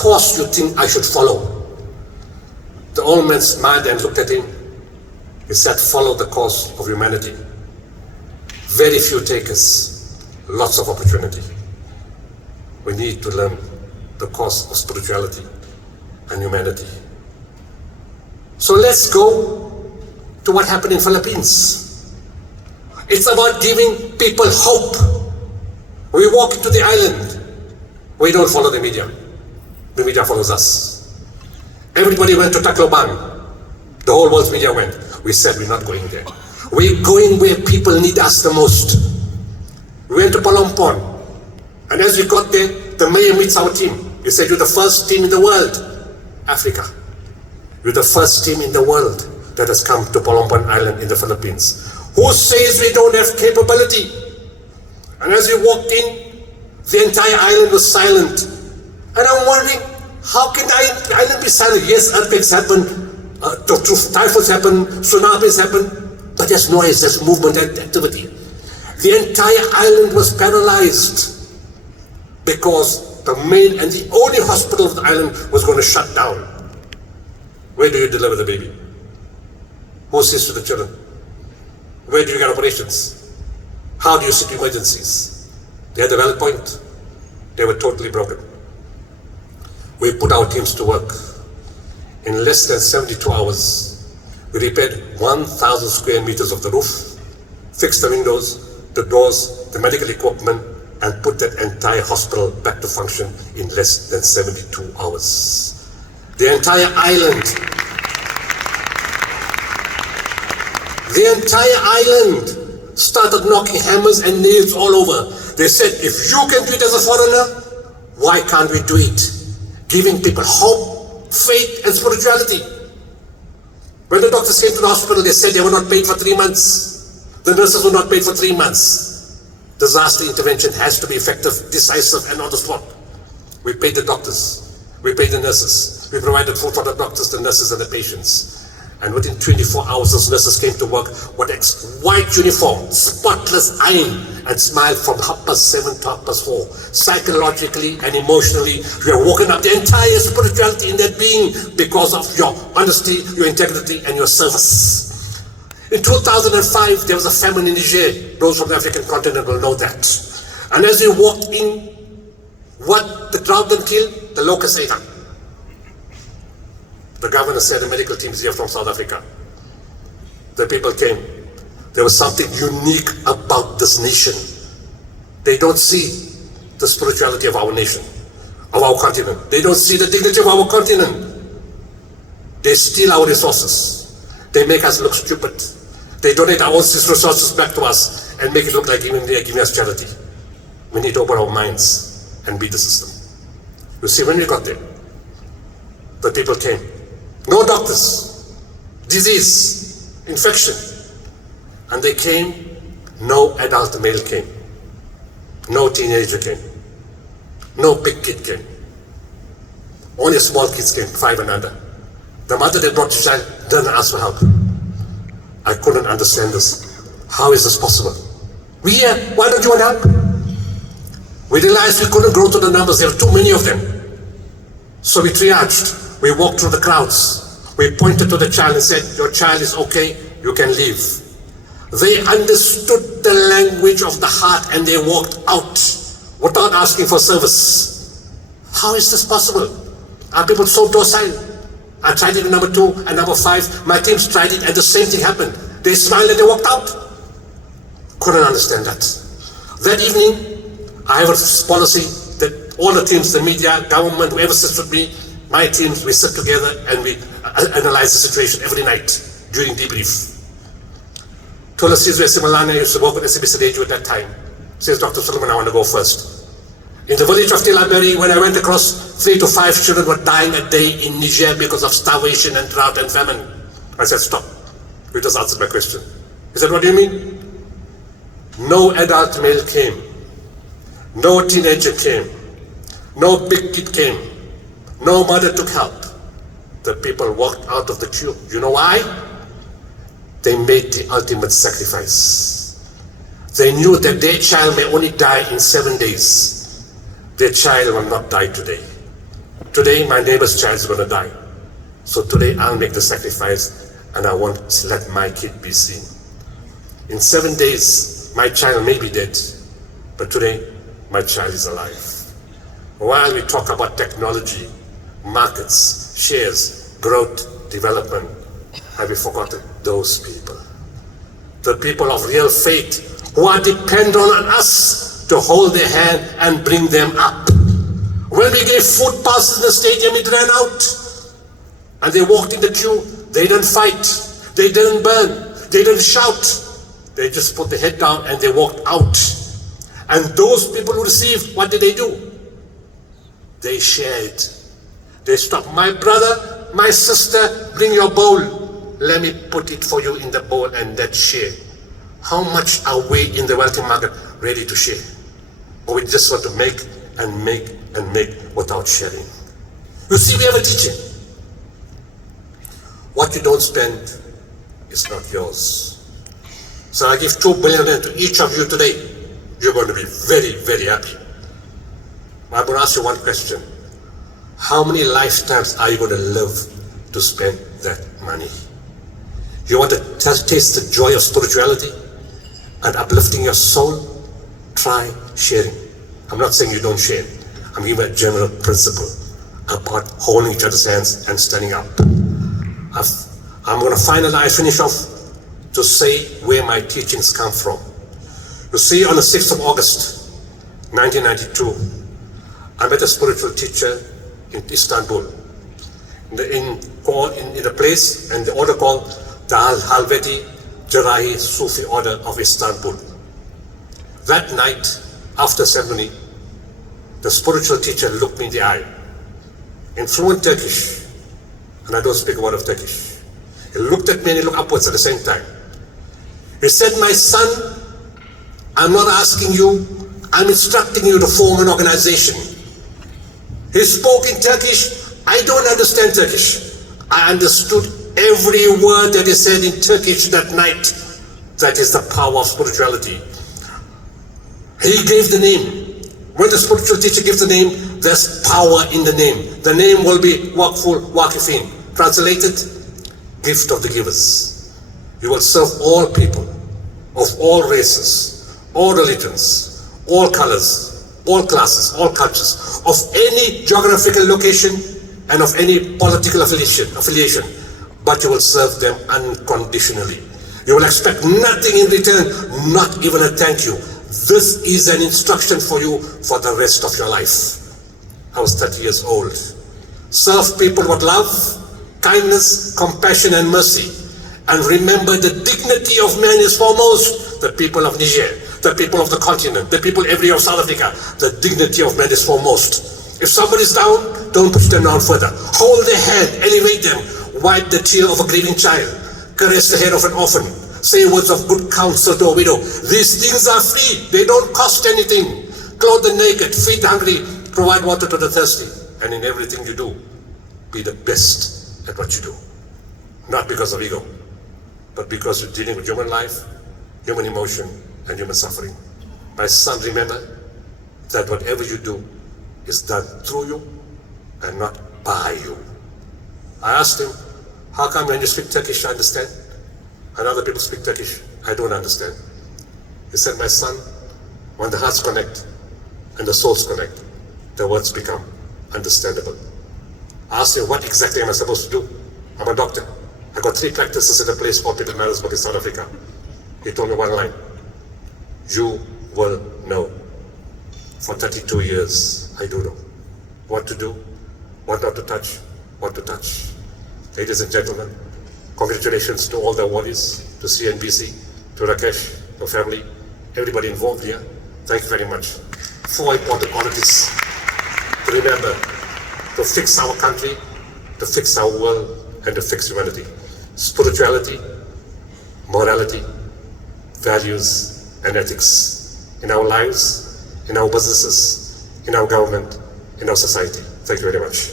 course you think I should follow? The old man smiled and looked at him. He said, follow the course of humanity. Very few takers, lots of opportunity. We need to learn the course of spirituality and humanity. So let's go to what happened in Philippines. It's about giving people hope. We walk into the island. We don't follow the media. The media follows us. Everybody went to Tacloban. The whole world's media went. We said we're not going there. We're going where people need us the most. We went to Palompon. And as we got there, the mayor meets our team. He said, you're the first team in the world. Africa. You're the first team in the world that has come to Palompon Island in the Philippines. Who says we don't have capability? And as we walked in, the entire island was silent. And I'm wondering, how can the island be silent? Yes, earthquakes happen, typhoons happen, tsunamis happen, but there's noise, there's movement and activity. The entire island was paralyzed because the main and the only hospital of the island was going to shut down. Where do you deliver the baby? Who sees to the children? Where do you get operations? How do you sit emergencies? They had a valid point. They were totally broken. We put our teams to work. In less than 72 hours, we repaired 1,000 square meters of the roof, fixed the windows, the doors, the medical equipment, and put that entire hospital back to function in less than 72 hours. The entire island started knocking hammers and nails all over. They said, if you can do it as a foreigner, why can't we do it? Giving people hope, faith, and spirituality. When the doctors came to the hospital, they said they were not paid for 3 months. The nurses were not paid for 3 months. Disaster intervention has to be effective, decisive, and on the spot. We paid the doctors. We paid the nurses. We provided food for the doctors, the nurses, and the patients. And within 24 hours, those nurses came to work with a white uniform, spotless iron, and smiled from 7:30 to 4:30. Psychologically and emotionally, we are woken up the entire spirituality in that being because of your honesty, your integrity, and your service. In 2005, there was a famine in Niger. Those from the African continent will know that. And as we walked in, what the drought didn't kill, the locusts ate up. The governor said the medical team is here from South Africa. The people came. There was something unique about this nation. They don't see the spirituality of our nation, of our continent. They don't see the dignity of our continent. They steal our resources. They make us look stupid. They donate our own resources back to us and make it look like they're giving us charity. We need to open our minds and beat the system. You see, when we got there, the people came. No doctors, disease, infection. And they came, no adult male came. No teenager came. No big kid came. Only small kids came, 5 and under. The mother that brought the child didn't ask for help. I couldn't understand this. How is this possible? We here, why don't you want help? We realized we couldn't grow to the numbers, there were too many of them. So we triaged. We walked through the crowds. We pointed to the child and said, your child is okay, you can leave. They understood the language of the heart and they walked out without asking for service. How is this possible? Are people so docile? I tried it in number 2 and number 5. My teams tried it and the same thing happened. They smiled and they walked out. Couldn't understand that. That evening, I have a policy that all the teams, the media, government, whoever sits with me, my teams, we sit together and we analyze the situation every night during debrief. Tola Sizwe Simalana used to work with SABC Radio at that time. Says, Dr. Solomon, I want to go first. In the village of Tilaberi, when I went across, 3 to 5 children were dying a day in Niger because of starvation and drought and famine. I said, stop. You just answered my question. He said, what do you mean? No adult male came. No teenager came. No big kid came. No mother took help. The people walked out of the queue. You know why? They made the ultimate sacrifice. They knew that their child may only die in 7 days. Their child will not die today. Today, my neighbor's child is going to die. So today, I'll make the sacrifice and I won't let my kid be seen. In 7 days, my child may be dead, but today, my child is alive. While we talk about technology, markets, shares, growth, development, have we forgotten those people? The people of real faith who are dependent on us to hold their hand and bring them up. When we gave food passes in the stadium, it ran out. And they walked in the queue. They didn't fight. They didn't burn. They didn't shout. They just put their head down and they walked out. And those people who received, what did they do? They shared. They stopped. My brother, my sister, bring your bowl. Let me put it for you in the bowl and let's share. How much are we in the wealthy market ready to share? Or we just want to make and make and make without sharing? You see, we have a teaching. What you don't spend is not yours. So I give 2 billion to each of you today. You're going to be very, very happy. I'm going to ask you one question. How many lifetimes are you going to live to spend that money? You want to taste the joy of spirituality and uplifting your soul? Try sharing. I'm not saying you don't share. I'm giving a general principle about holding each other's hands and standing up. I'm going to finish off to say where my teachings come from. You see, on the 6th of August, 1992, I met a spiritual teacher in Istanbul, in a place, and the order called the Halveti Jarahi Sufi Order of Istanbul. That night, after ceremony, the spiritual teacher looked me in the eye, in fluent Turkish, and I don't speak a word of Turkish. He looked at me and he looked upwards at the same time. He said, "My son, I'm not asking you, I'm instructing you to form an organization." He spoke in Turkish. I don't understand Turkish. I understood every word that he said in Turkish that night. That is the power of spirituality. He gave the name. When the spiritual teacher gives the name, there's power in the name. The name will be Waqful Waqifin. Translated, gift of the givers. You will serve all people, of all races, all religions, all colors, all classes, all cultures, of any geographical location and of any political affiliation, but you will serve them unconditionally. You will expect nothing in return, not even a thank you. This is an instruction for you for the rest of your life. I was 30 years old. Serve people with love, kindness, compassion, and mercy. And remember, the dignity of man is foremost. The people of Niger, the people of the continent, the people everywhere of South Africa, the dignity of man is foremost. If somebody's down, don't push them down further. Hold their hand, elevate them, wipe the tear of a grieving child, caress the head of an orphan, say words of good counsel to a widow. These things are free, they don't cost anything. Clothe the naked, feed the hungry, provide water to the thirsty. And in everything you do, be the best at what you do. Not because of ego, but because you're dealing with human life, human emotion, and human suffering. My son, remember that whatever you do is done through you and not by you. I asked him, how come when you speak Turkish I understand, and other people speak Turkish, I don't understand? He said, my son, when the hearts connect and the souls connect, the words become understandable. I asked him, what exactly am I supposed to do? I'm a doctor. I got 3 practices in a place called Pietermaritzburg in South Africa. He told me one line, you will know. For 32 years, I do know what to do, what not to touch, what to touch. Ladies and gentlemen, congratulations to all the awardees, to CNBC, to Rakesh, to family, everybody involved here. Thank you very much. 4 important qualities to remember, to fix our country, to fix our world, and to fix humanity. Spirituality, morality, values, and ethics in our lives, in our businesses, in our government, in our society. Thank you very much.